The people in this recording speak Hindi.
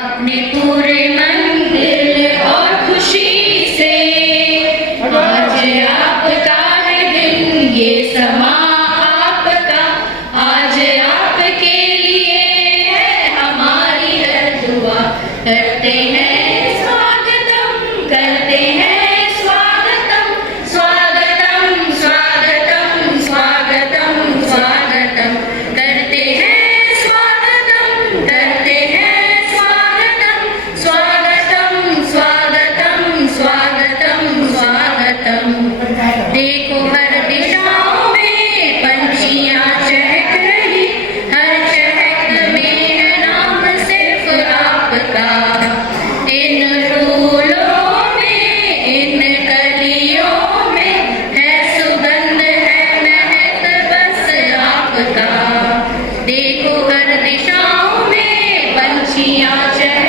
अपने पूरे मन दिल और खुशी से आज आपका है दिन, ये समा आपका, आज आपके लिए है हमारी हर दुआ। करते हैं स्वागतम, करते हैं स्वागतम, स्वागतम स्वागतम स्वागतम स्वागतम, करते हैं स्वागतम, करते हैं स्वागतम, स्वागतम स्वागतम स्वागतम स्वागतम। देखो हर दिशाओं में पंछियां चहक रही, हर चहक में है नाम सिर्फ आपका। इन फूलों में, इन कलियों में है सुगंध, है महक बस आपका। देखो हर दिशाओं में पंछियां चहक